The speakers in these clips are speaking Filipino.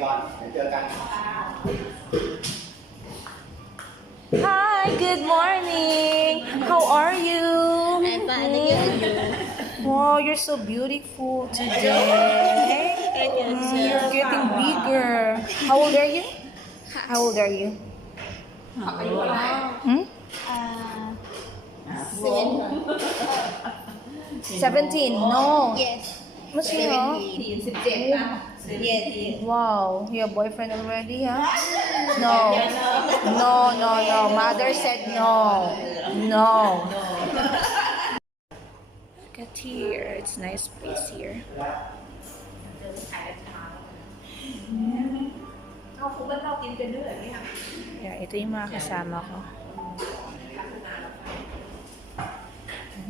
Hi, good morning. How are you? I'm fine. Wow, you're so beautiful today. You're getting bigger. How old are you? How old are you? Hmm? 17. No. Yes. What's your? 17. Yes. Wow, you have boyfriend already, huh? No. No, no, no. Mother said no. No. Look at here. It's nice place here. Yeah, ito yung mga kasama ko.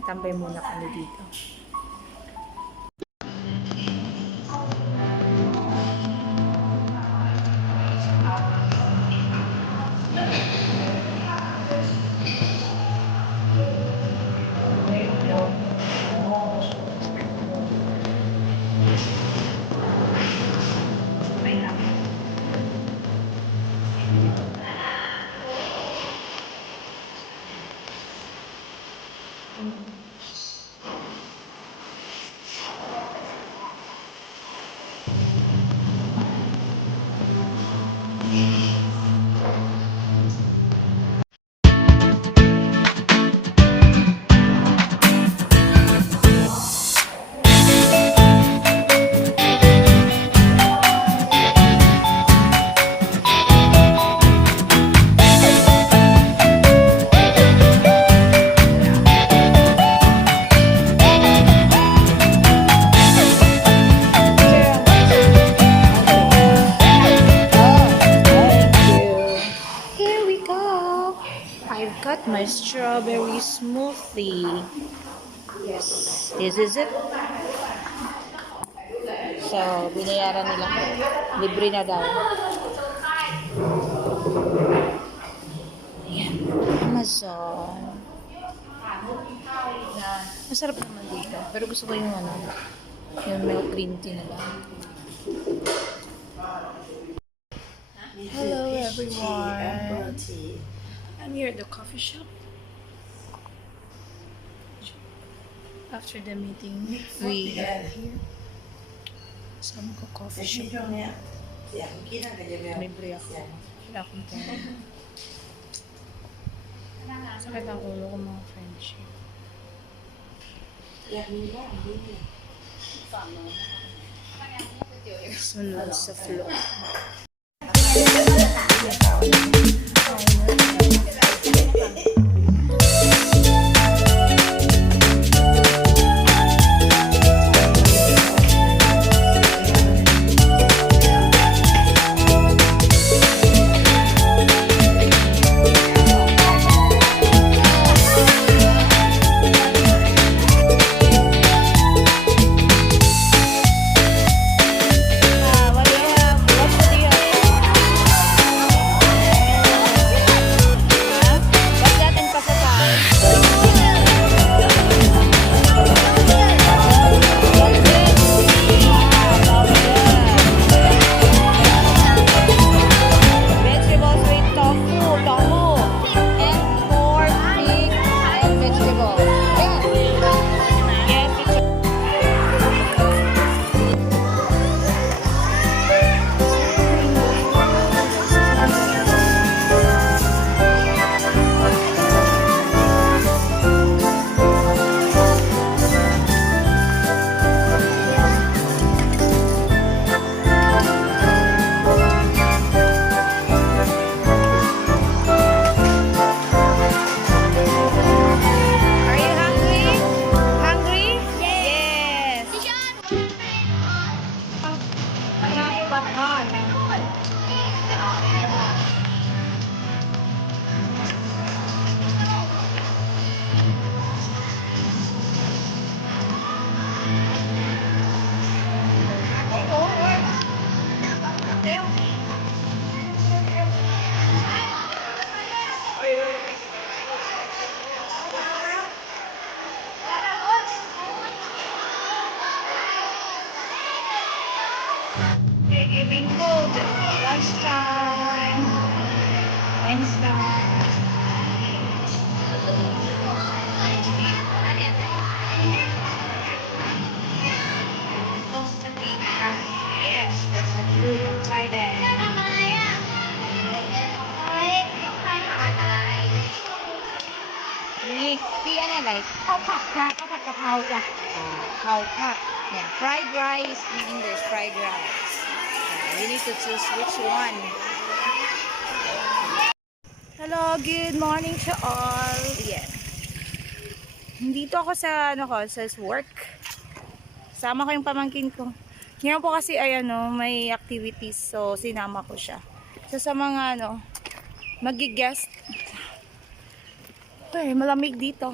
Tambay muna kami dito. Here we go. I've got my strawberry smoothie. Yes, this is it. So, binayaran nila. Libre na daw. Ayan. Amazon. Masarap naman dito. Pero gusto ko yung ano, yung milk green tea na lang. Hello everyone. I'm here at the coffee shop. After the meeting, we have here some coffee shop. Libre ako. Wala akong pera. Sakit ang ulo ko mga friendship. Sunod sa flow. Living food. Lunchtime. Lunchtime. Yes, that's a true right there. นี่พี่อันนี้อะไรข้าวผัดค่ะข้าวผัดกะเพราจ้ะข้าวผัดเนี่ย fried rice in English fried rice. You need to choose which one. Hello, good morning to all. Yeah. Dito ako sa sa work. Sama ko yung pamangkin ko. Ngayon po kasi ay may activities, so sinama ko siya. So sa mga magi-guest. Ay, malamig dito.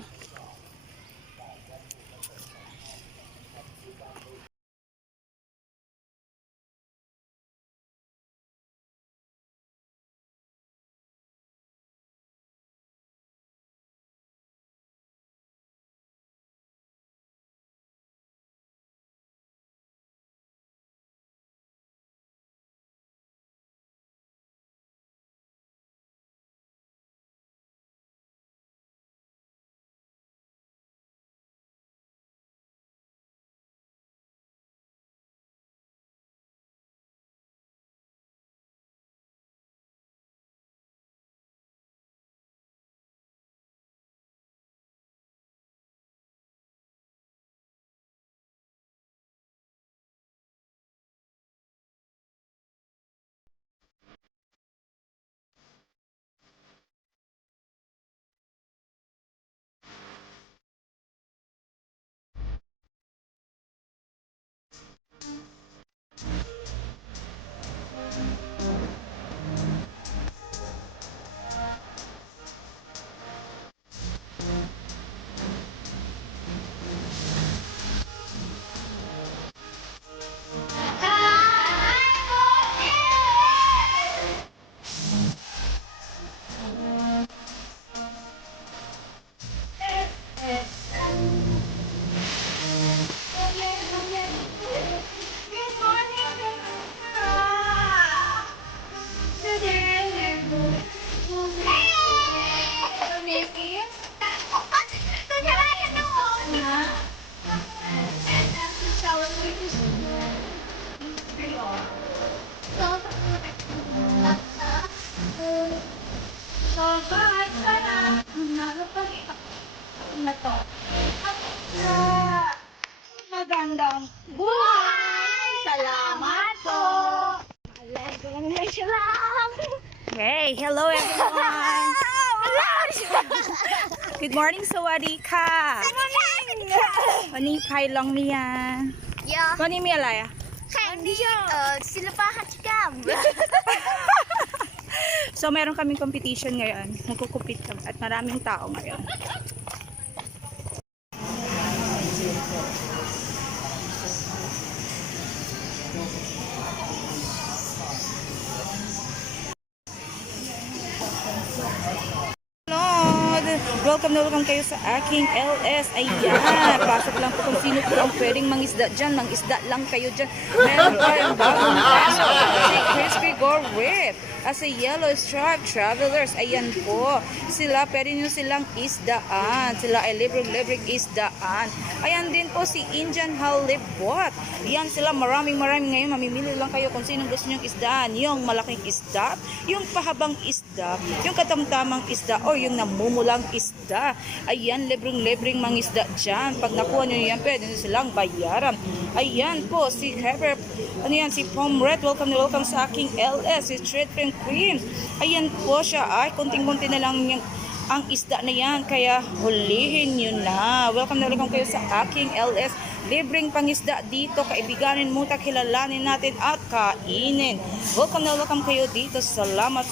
Magandang buhay! Salamat po! Hey, hello everyone! Good morning, Sawadika! Good morning! วันนี้ใครร้องเมีย Yeah. วันนี้มีอะไรอ่ะ Silpa Hatchcam. So, meron kaming competition ngayon. Magkukupit kami at maraming tao ngayon. Welcome kayo sa aking LS. Ayan, pasok lang po kung sino po ang pwedeng mangisda dyan. Mangisda lang kayo dyan. Meron tayong bagong pasok. Si Crispy Gore Whip. As a yellow stripe travelers. Ayan po. Sila, pwede nyo silang isdaan. Sila ay libreng isdaan. Ayan din po si Indian Halibut. Ayan sila, maraming ngayon. Mamimili lang kayo kung sino gusto nyong isdaan. Yung malaking isda, yung pahabang isda, yung katamtamang isda, o yung namumulang isda. Ayan, libreng mangisda dyan. Pag nakuha nyo yan, pwede nyo silang bayaran. Ayan po, si Heber, si Pomret, welcome sa aking LS, si Street Cream. Ayan po siya, ay, konting-konti na lang yung ang isda na yan, kaya hulihin nyo na. Welcome kayo sa aking LS. Libreng pangisda dito, kaibiganin mo, kilalanin natin at kainin. Welcome kayo dito. Salamat.